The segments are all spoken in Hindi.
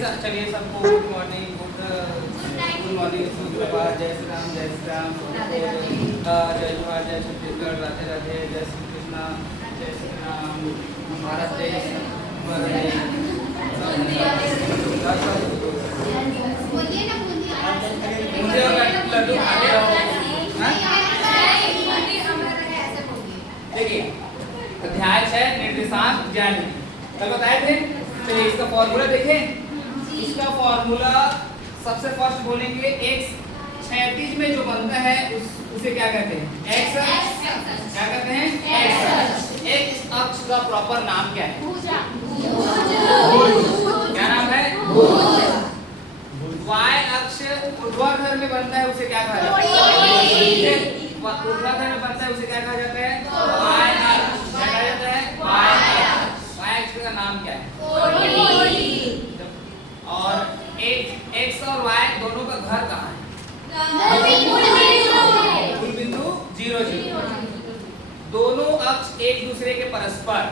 चलिए सबको गुड मॉर्निंग, गुड मॉर्निंग, सुप्रभात, जय श्री राम, जय श्री राम, जय जोहार, जय छत्तीसगढ़, राधे राधे, जय श्री कृष्णा, जय श्री राम, भारत देश, मुझे लड्डू खाते रहो। देखिए अध्याय 6 निर्देशांक ज्यामिति कल बताए थे। चलिए इसका फॉर्मूला देखें। इसका फॉर्मूला सबसे फर्स्ट बोलेंगे x क्षैतिज में जो बनता है उसे क्या कहते हैं? x क्या कहते हैं? x अक्ष का प्रॉपर नाम क्या है? क्या नाम है? y अक्ष ऊर्ध्वाधर में बनता है उसे क्या कहा जाता है? ऊर्ध्वाधर में बनता है उसे क्या कहा जाता है? y अक्ष। क्या कहा जाता है? y अक्ष का नाम क्या है? और x और y दोनों का घर कहाँ है? मूल बिंदु 0 0। दोनों अक्ष एक दूसरे के परस्पर,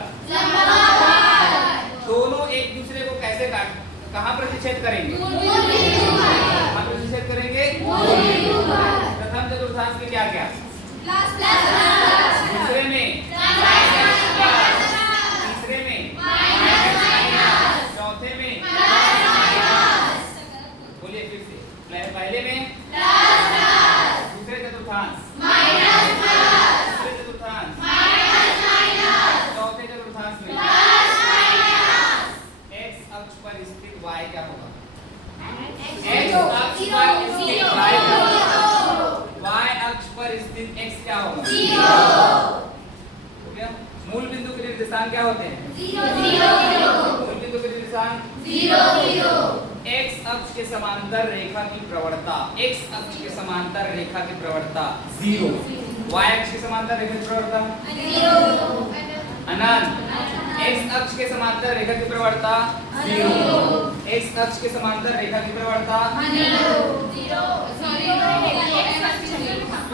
दोनों एक दूसरे को कैसे कहाँ प्रतिच्छेद करेंगे? कहाँ प्रतिच्छेद करेंगे? प्रथम चतुर्थांश में क्या क्या? दूसरे में, तीसरे में, चौथे में, बोलिए फिर से, पहले में दूसरे चतुर्थांश, तीसरे चतुर्थांश, चौथे चतुर्थांश में x अक्ष पर स्थित y क्या होगा? x अक्ष पर स्थित y क्या होगा? y अक्ष पर स्थित x क्या होगा? 0। मूल बिंदु के निर्देशांक क्या होते हैं? 0 0। मूल बिंदु के निर्देशांक 0 0। x अक्ष के समांतर रेखा की प्रवणता, x अक्ष के समांतर रेखा की प्रवणता 0, y अक्ष के समांतर रेखा की प्रवणता 0, अनंत। x अक्ष के समांतर रेखा की प्रवणता 0, x अक्ष के समांतर रेखा की प्रवणता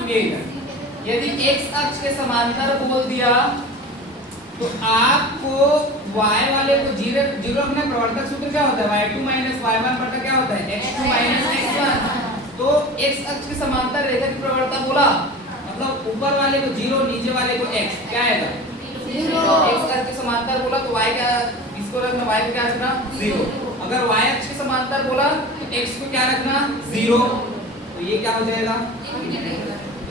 0। यदि x अक्ष के समांतर बोल दिया तो आपको y वाले को 0 0 रखना। प्रवर्तक सूत्र क्या होता है? y2 y1 बटा क्या होता है? x2 x1। तो x अक्ष के समांतर रेखा की प्रवणता बोला मतलब ऊपर वाले को 0, नीचे वाले को x, क्या आएगा? 0। x अक्ष के समांतर बोला तो y क्या, इसको रखना, y को क्या रखना? 0। अगर y अक्ष के समांतर बोला तो x को क्या रखना? 0। तो ये क्या हो जाएगा?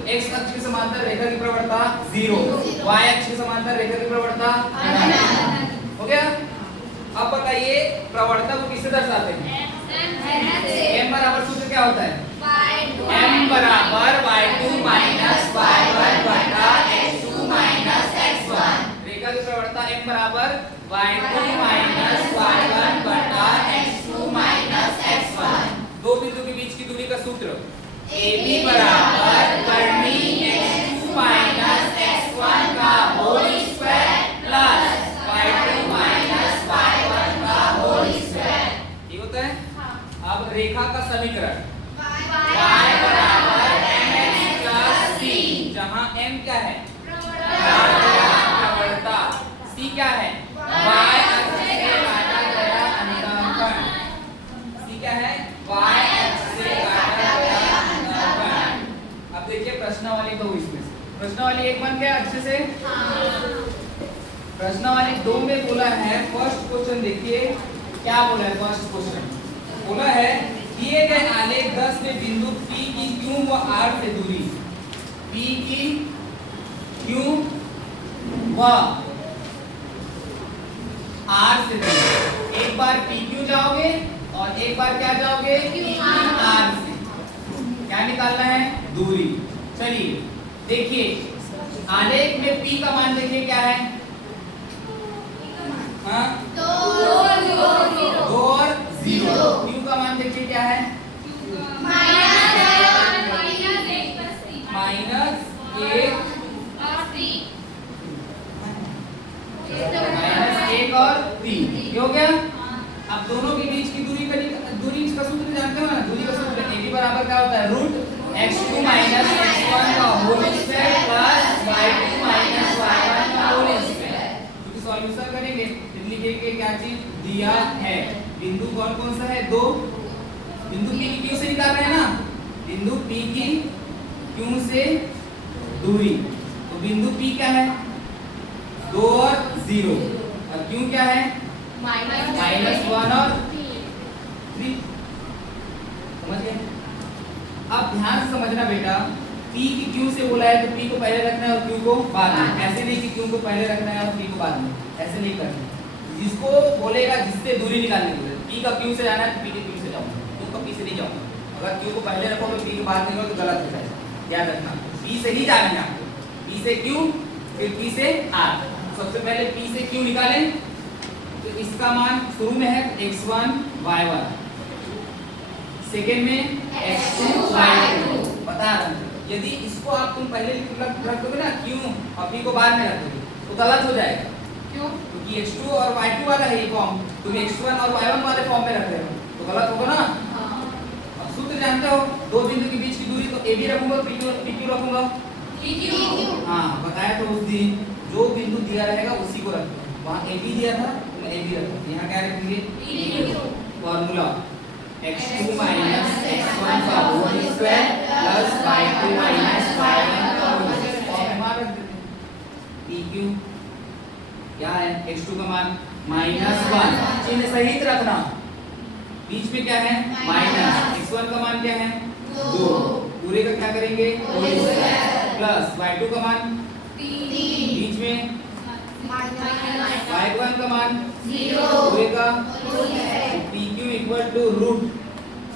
x अक्ष के समांतर रेखा की प्रवणता 0, y अक्ष के समांतर रेखा की प्रवणता हो गया। अब बताइए प्रवणता को किससे दर्शाते हैं? m बराबर सूत्र क्या होता है? m बराबर y2 y1 बटा x2 x1। रेखा की प्रवणता m बराबर y2 y1 बटा x2 x1। दो बिंदु के बीच की दूरी का सूत्र AB बराबर कर्णी x2 x1 का whole square plus y2 y1 का होल स्क्वायर। ये होता है। अब रेखा का समीकरण y बराबर mx प्लस c, जहां m क्या है? प्रवणता, c क्या है? y अक्ष से काटा गया अंतःकोण। c क्या है? y अक्ष से काटा गया। अब देखिए प्रश्नावली 2, इसमें प्रश्नावली 1 बन गया अच्छे से। प्रश्नावली 2 में बोला है फर्स्ट क्वेश्चन, देखिए क्या बोला है। फर्स्ट क्वेश्चन बोला है दिए गए आलेख 10 में बिंदु P की Q व R से दूरी, P की Q व R से दूरी। एक बार PQ जाओगे और एक बार क्या जाओगे? QR से। क्या निकालना है? दूरी। चलिए देखिए आलेख में P का मान देखिए क्या है? 2 और 0। Q का मान देखिए क्या है? -1 और 3। ये हो गया। अब दोनों के बीच की दूरी का सूत्र जानते हो ना? दूरी का सूत्र AB बराबर क्या होता है? रूट x2 x1 का whole square plus y2 y1 का होल स्क्वायर। क्योंकि सॉल्यूशन करेंगे लिखेंगे क्या चीज दिया है। बिंदु कौन कौन सा है? दो। बिंदु P की Q से निकाल रहे हैं ना, बिंदु P की Q से दूरी। तो बिंदु P क्या है? 2 और 0, और Q क्या है? -1 और 3। समझ गए? अब ध्यान से समझना बेटा, P की Q से बोला है तो P को पहले रखना है और Q को बाद में। ऐसे नहीं कि Q को पहले रखना है और P को बाद में, ऐसे नहीं करना। जिसको बोलेगा जिससे दूरी निकालने के लिए, P का Q से जाना है तो P के Q से जाऊंगा, Q का P से नहीं जाऊंगा। अगर Q को पहले रखोगे P के बाद नहीं हो तो गलत हो जाएगा, याद रखना। P से ही जाना है आपको, P से Q फिर P से R। सबसे पहले P से Q निकालें तो इसका मान शुरू में है x1 y1, सेकेंड में x2 y2। बता रहा हूं, यदि इसको आप तुम पहले रख दोगे ना Q और P को बाद में रख दोगे तो गलत हो जाएगा। क्यों? क्योंकि x2 और y2 वाला है ये फॉर्म, तुम x1 और y1 वाले फॉर्म में रख रहे हो तो गलत होगा ना। अब सूत्र जानते हो, दो बिंदु के बीच की दूरी तो AB रखूंगा, PQ रखूंगा, PQ। हाँ बताया तो उस दिन जो बिंदु दिया रहेगा उसी को रखो। वहाँ AB दिया था तो मैं AB रखूंगा, यहाँ क्या रखेंगे? PQ। फॉर्मूला x2 - x1 का whole square plus y2 - y1 का होल स्क्वायर। फॉर्म में रख देते हैं। PQ क्या है? x2 का मान -1, चिन्ह सहित रखना, बीच में क्या है? माइनस। x1 का मान क्या है? 2, पूरे का क्या करेंगे? होल स्क्वायर प्लस y2 का मान 3, बीच में y1 का मान 0, पूरे का whole square. PQ equal to root,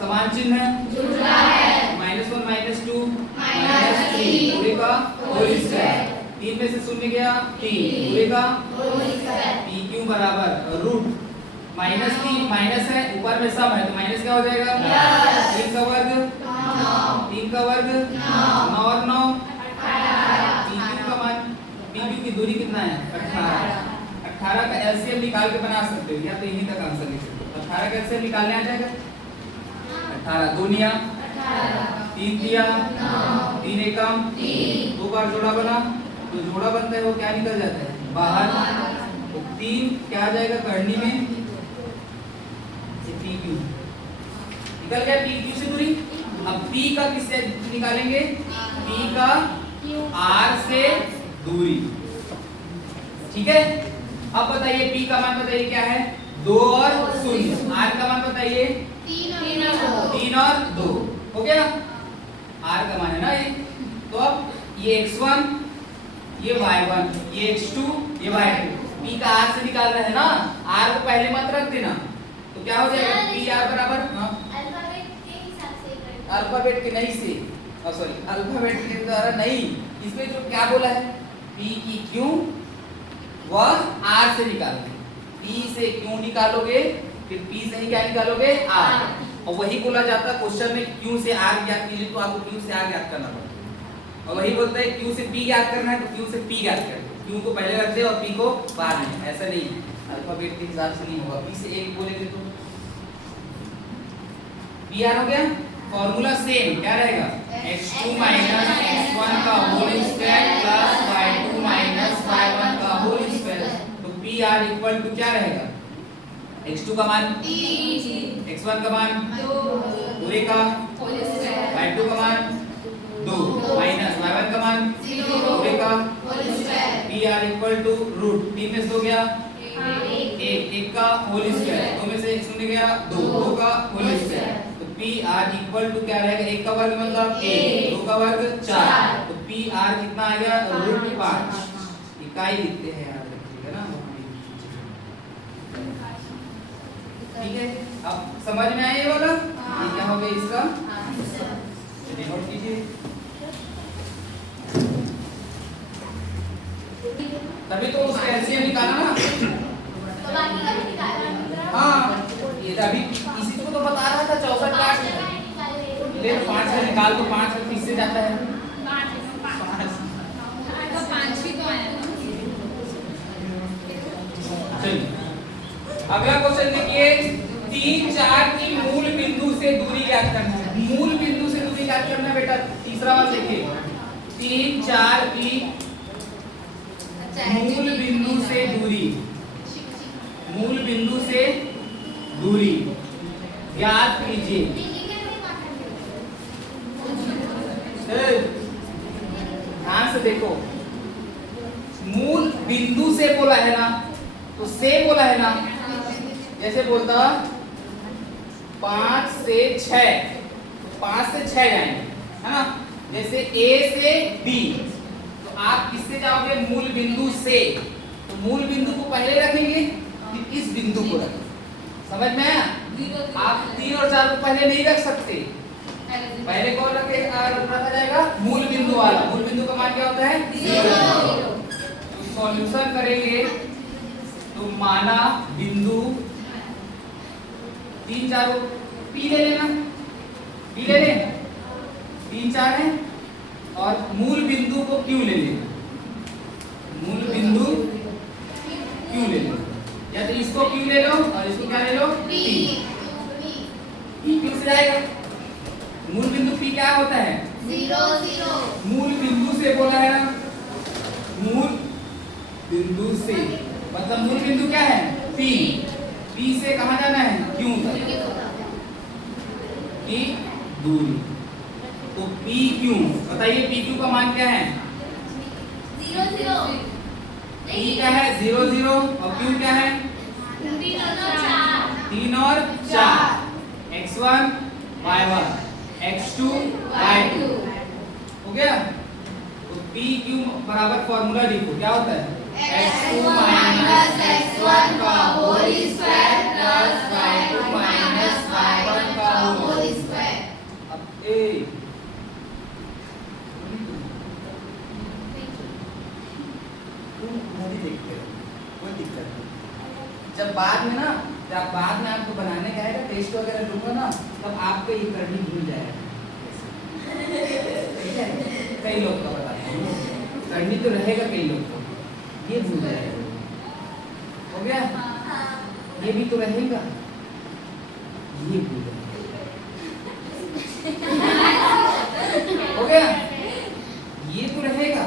समान चिन्ह जुड़ रहा है, -1 - 2 -3, पूरे का होल स्क्वायर। 3 में से शून्य गया 3, पूरे का होल स्क्वायर। PQ बराबर रूट -3 माइनस है, ऊपर में सम है तो माइनस क्या हो जाएगा? 3 का वर्ग 9, 3 का वर्ग 9 और 9 18। PQ का मान, PQ की दूरी कितना है? 18। 18 का एलसीएम निकाल के बना सकते हो, या तो यहीं तक आंसर लिख सकते हो। 18 का एलसीएम निकालने आ जाएगा। 18 दूनिया 3 दिया 3 एकम 3, 2 बार जोड़ा बना तो जोड़ा बनता है वो क्या निकल जाता है? बाहर। तो 3 क्या आ जाएगा करनी में? PQ निकल गया, PQ से दूरी। अब P का किससे निकालेंगे? P का R से दूरी, ठीक है। अब बताइए P का मान बताइए क्या है? 2 और 0। R का मान बताइए? 3 और 2। हो गया, R का मान है ना ये। तो अब ये x1, ये y1, ये x2, ये y2, P का R से निकाल रहे हैं ना, R को पहले मत रख देना तो क्या हो जाएगा? PR बराबर अल्फाबेट के हिसाब से, अल्फाबेट के नहीं से, सॉरी अल्फाबेट के द्वारा नहीं, इसमें जो क्या बोला है? P की Q व R से निकालोगे। P से Q निकालोगे फिर P से ही क्या निकालोगे? R। और वही बोला जाता है क्वेश्चन में Q से R ज्ञात कीजिए, तो आपको Q से R ज्ञात करना पड़ता है। और वही बोलता है Q से P ज्ञात करना है तो Q से P ज्ञात करें, Q को पहले रख दे और P को बाद में, ऐसा नहीं है, अल्फाबेट के हिसाब से नहीं होगा। P से 1 बोलेंगे तो PR हो गया। फॉर्मूला सेम क्या रहेगा? x2 - x1 का whole square plus y2 - y1 का होल स्क्वायर। तो PR इक्वल टू क्या रहेगा? x2 का मान 3, x1 का मान 2, पूरे का होल स्क्वायर, y2 का मान 2 माइनस y1 का मान 0, पूरे का whole square. PR equal to root 3 में से हो गया 1 का होल स्क्वायर, 2 में से 1 शून्य गया 2 का होल स्क्वायर। तो PR इक्वल टू क्या रहेगा? 1 का वर्ग मतलब 1, 2 का वर्ग 4, तो PR कितना आएगा? √5। इकाई लिखते हैं, याद रखिएगा ना, ठीक है। अब समझ में आया ये वाला? ये क्या हो गया इसका? नोट कीजिए। तभी तो उसका एलसीएम निकाला ना, तो बाकी का भी निकालना। हाँ ये अभी इसी को तो बता रहा था 64 काट ले, 5 से निकाल दो, 5 से किससे जाता है? 5 तो 5 ही तो आया। चलिए अगला क्वेश्चन देखिए, 3, 4 की मूल बिंदु से दूरी ज्ञात करना है। मूल बिंदु से दूरी ज्ञात करना है बेटा, तीसरा वाला देखिए, 3, 4 की मूल बिंदु से दूरी, मूल बिंदु से दूरी ज्ञात कीजिए। ध्यान से देखो, मूल बिंदु से बोला है ना, तो से बोला है ना, जैसे बोलता 5 से 6, 5 से 6 जाएंगे, है ना। जैसे A से B, तो आप किससे जाओगे? मूल बिंदु से। तो मूल बिंदु को पहले रखेंगे, फिर इस बिंदु को रखेंगे। समझ में आया? आप 3 और 4 को पहले नहीं रख सकते, पहले कौन रखा जाएगा? मूल बिंदु वाला। मूल बिंदु का मान क्या होता है? 0। तो सॉल्यूशन करेंगे तो माना बिंदु 3 4 पी ले लेना, पी ले ले, 3 4 है, और मूल बिंदु को क्यू ले लेना, मूल बिंदु क्यू ले लो, या तो इसको क्यू ले लो और इसको क्या ले लो? पी। क्यू से जाएगा। मूल बिंदु पी क्या होता है? 0 0। मूल बिंदु से बोला है ना, मूल बिंदु से मतलब मूल बिंदु क्या है? पी। पी से कहाँ जाना है? क्यू तक की दूरी। तो पी क्यू, बताइए पी क्यू का मान क्या है? 0 0। पी क्या है? 0 0, और क्यू क्या है? 3 और 4। x1 y1 x2 y2 हो गया। तो पी क्यू बराबर फॉर्मूला लिखो, क्या होता है? x2 माइनस x1 का whole square plus y2 minus y1 का होल स्क्वायर। अब ए नहीं देखते हो, कोई दिक्कत नहीं। जब बाद में ना, जब बाद में आपको बनाने का है, टेस्ट वगैरह लूंगा ना, तब आपको ये करनी भूल जाएगा। ठीक है? कई लोग का बताता हूँ, करनी तो रहेगा कई लोग को, ये भूल जाएगा। हो गया? ये भी तो रहेगा, ये भूल जाएगा। हो गया? ये तो रहेगा,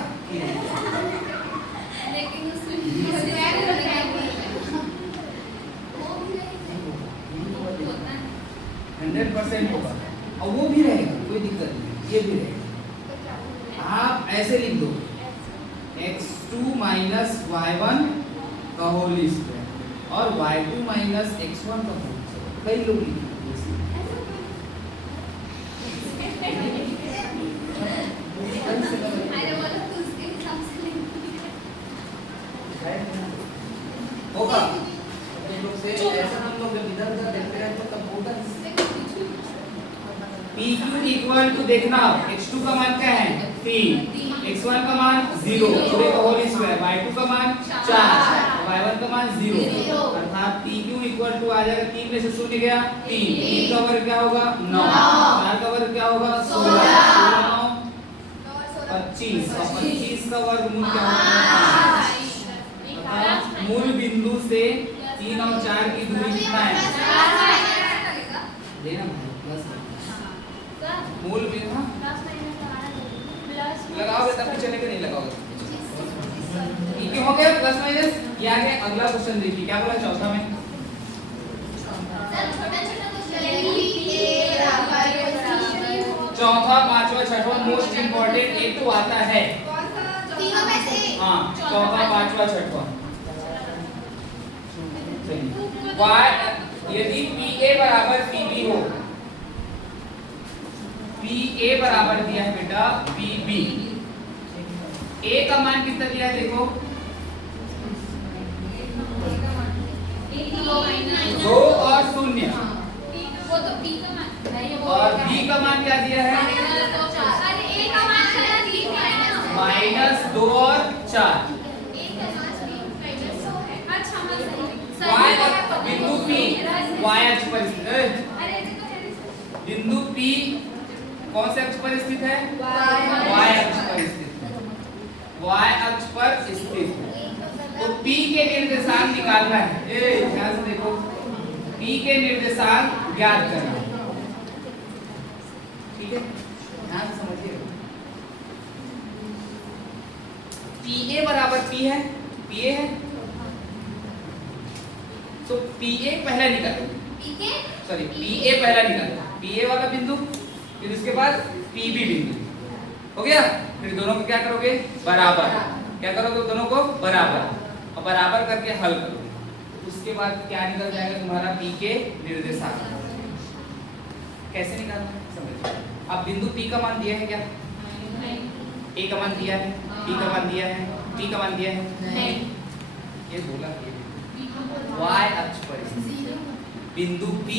लेकिन उसमें 100% होगा, और वो भी रहेगा, कोई दिक्कत नहीं, ये भी रहेगा। आप ऐसे लिख दो x2 माइनस y1 का होल स्क्वायर और y2 माइनस x1 का होल स्क्वायर। कई लोग लिखते होगा। तुम लोग से ऐसा हम लोग जब इधर उधर देखते हैं तो तब होगा। PQ इक्वल टू देखना, x2 का मान क्या है? 3, x1 का मान 0, पूरे का होल स्क्वायर, y2 का मान 4, y1 का मान 0, अर्थात PQ इक्वल टू आ जाएगा 3 में से 0 गया 3, 3 का वर्ग क्या होगा? 9, 4 का वर्ग क्या होगा? 16, 25, और 25 का वर्गमूल क्या होगा? मूल बिंदु से 3 और 4 की दूरी कितना है? लेना प्लस मूल बिंदु लगाओगे तब भी चलेगा, नहीं लगाओगे ठीक है। हो गया प्लस माइनस। ये आ गया। अगला क्वेश्चन देखिए क्या बोला चौथा में। चौथा, पांचवा, छठवां मोस्ट इंपोर्टेंट एक तो आता है तीनों में से। हाँ, चौथा, पांचवा, छठवां। y यदि PA बराबर PB हो, PA बराबर दिया है बेटा PB, A का मान कितना दिया है देखो, 2 और 0, वो तो B का मान, और B का मान क्या दिया है? अरे A का मान -2 और 4। y बिंदु P y अक्ष पर स्थित है। बिंदु P कौन से अक्ष पर स्थित है? y अक्ष पर स्थित है। y अक्ष पर स्थित है। तो P के निर्देशांक निकालना है। ध्यान से देखो, P के निर्देशांक ज्ञात करना है। ठीक है, ध्यान से समझिए। PA बराबर P है, PA है, तो PA पहले निकालो। पीके सॉरी पी ए पहला निकालो, पी ए वाला बिंदु, फिर उसके बाद पी बी बिंदु, हो गया। फिर दोनों को क्या करोगे, बराबर, क्या करोगे, दोनों को बराबर, और बराबर करके हल करोगे। उसके बाद क्या निकल जाएगा तुम्हारा पी के निर्देशांक। कैसे निकालना है समझिए। अब बिंदु पी का मान दिया है क्या, ए का मान दिया है, पी का मान दिया है, टी का मान दिया है, नहीं ये बोला y अक्ष पर बिंदु P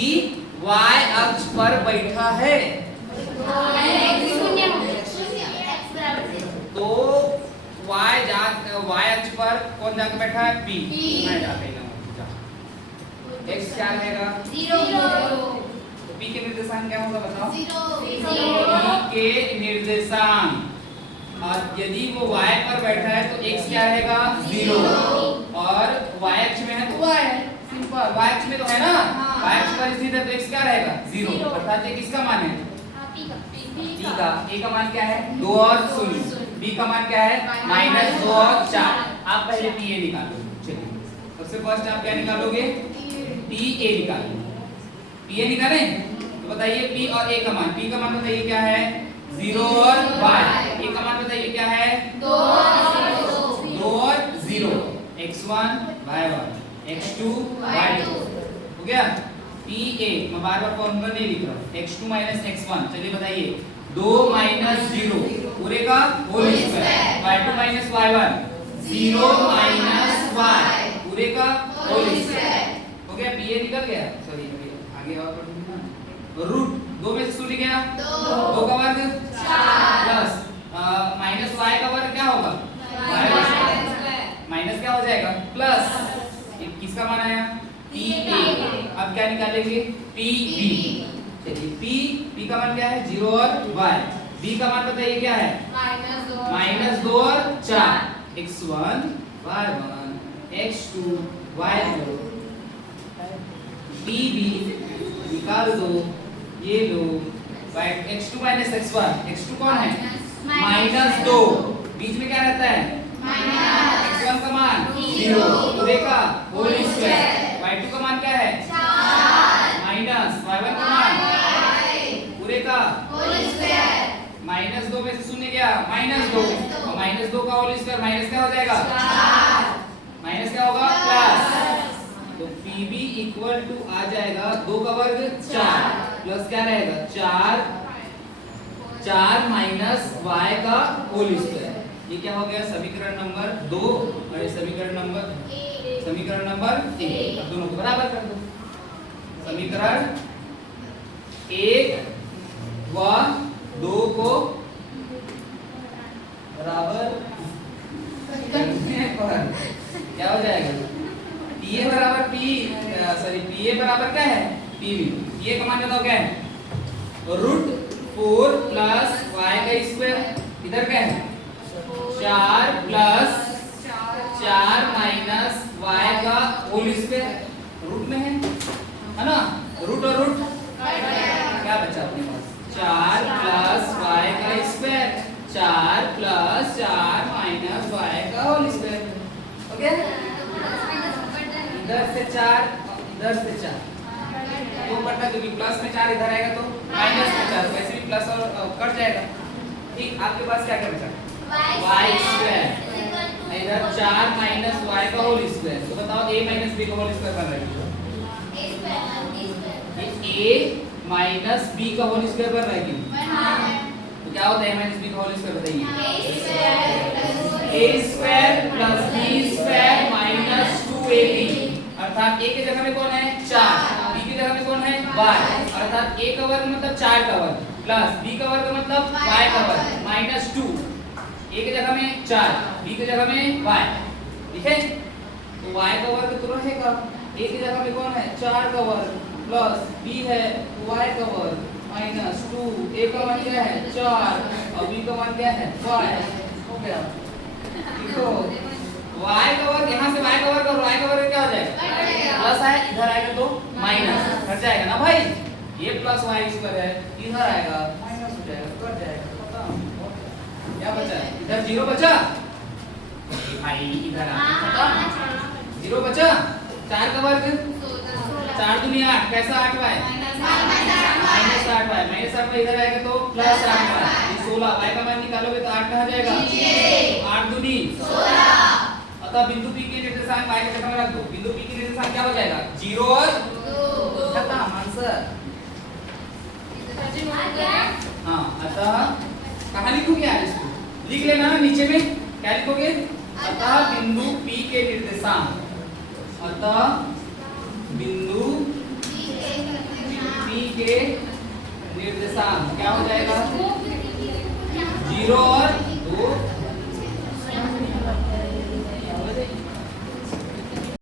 y अक्ष पर बैठा है, तो y अक्ष पर कौन जाके बैठा है, P। मैं जाके x क्या रहेगा, 0 तो P के निर्देशांक क्या होगा बताओ, 0 P के निर्देशांक, और यदि वो y पर बैठा है तो x क्या रहेगा, 0, और y अक्ष में है तो y है, सिंपल, y अक्ष में तो है ना, y अक्ष पर स्थित है तो x क्या रहेगा, 0, अर्थात ये किसका मान है, p का। a का मान क्या है, 2 और 0, b का मान क्या है, -2 और 4। आप पहले pa निकालो, चलिए सबसे फर्स्ट आप क्या निकालोगे, pa निकालो, pa निकाले तो बताइए p और a का मान, p का मान बताइए क्या है, 0 और y, a का मान बताइए क्या है, 2 और 0, x1 y1 x2 y2, हो गया। pa मैं बार-बार फॉर्मूला नहीं लिख रहा हूं, x2 x1, चलिए बताइए, 2 - 0 पूरे का whole square, y2 - y1 0 - y पूरे का होल स्क्वायर, हो गया। pa निकल गया, सॉरी आगे और पढ़ूंगा, रूट 2 में से शून्य गया, 2 का वर्ग 4 प्लस माइनस y का वर्ग क्या होगा, माइनस क्या हो जाएगा, प्लस, किसका मान आया, pa। अब क्या निकालेंगे, pb, चलिए p का मान क्या है, 0 और y, b का मान बताइए क्या है, -2 और 4, x1 y1 x2 y2, pb निकाल दो, ये लो, x2 - x1, x2 कौन है, -2, बीच में क्या रहता है, x1 का मान 0 पूरे का होल स्क्वायर, y2 का मान क्या है, माइनस y1 का मान पूरे का होल स्क्वायर, -2 में से शून्य गया, -2, और -2 का होल स्क्वायर माइनस क्या हो जाएगा, माइनस क्या होगा, प्लस, तो pb इक्वल टू आ जाएगा 2 का वर्ग 4 प्लस क्या रहेगा, 4 माइनस y का होल स्क्वायर, ये क्या हो गया, समीकरण नंबर 2 और ये समीकरण नंबर 1। अब दोनों को बराबर कर दो, समीकरण 1 व 2 को बराबर करने पर क्या हो जाएगा, pa बराबर pa बराबर क्या है, pb, pa का मान बताओ क्या है, √4 प्लस y का स्क्वायर, इधर क्या है, 4 प्लस 4 माइनस y का होल स्क्वायर, रूट में है ना, रूट और रूट क्या बचा अपने पास, 4 प्लस y का स्क्वायर, 4 प्लस 4 माइनस y का होल स्क्वायर, ओके। इधर से 4 इधर से 4 तो कटा, क्योंकि प्लस में 4 इधर आएगा तो माइनस में 4, वैसे भी प्लस और कट जाएगा, ठीक। आपके पास क्या क्या बचा, y स्क्वायर, इधर 4 माइनस y का होल स्क्वायर, तो बताओ a माइनस b का होल स्क्वायर बन रहा है, ये a माइनस b का होल स्क्वायर बन रहा है क्यों, तो क्या होता है a माइनस b का होल स्क्वायर बताइए, a square plus b square minus 2ab, अर्थात a की जगह में कौन है, 4, b की जगह में कौन है, y, अर्थात a का वर्ग मतलब 4 का वर्ग प्लस b का वर्ग मतलब y का वर्ग माइनस 2, a की जगह में 4, b की जगह में y, ठीक है। तो y का वर्ग तो रहेगा, a की जगह में कौन है, 4 का वर्ग प्लस b है y का वर्ग माइनस 2, a का मान क्या है, 4, और b का मान क्या है, y, हो गया। देखो y का वर्ग, यहाँ से y का वर्ग और y का वर्ग क्या हो जाएगा, प्लस है, इधर आएगा तो माइनस, कट जाएगा ना भाई, ये प्लस y स्क्वायर है, इधर आएगा माइनस हो जाएगा, कट जाएगा, खत्म। क्या बचा, इधर 0 बचा भाई, इधर आके खत्म, 0 बचा, 4 का वर्ग 4 दूनी 8, कैसा 8 y? -8y, -8y इधर आएगा तो +8y, ये 16, y का मान निकालोगे तो 8 कहाँ जाएगा? 8 दूनी 16। अतः बिंदु P के निर्देशांक y के जगह में रख दो, बिंदु P के निर्देशांक क्या हो जाएगा? 0 और 2, खत्म आंसर। हाँ, अतः कहाँ लिखोगे यार इसको? लिख लेना नीचे में, क्या लिखोगे? अतः बिंदु P के निर्देशांक, अतः बिंदु P के निर्देशांक क्या हो जाएगा? 0 और 2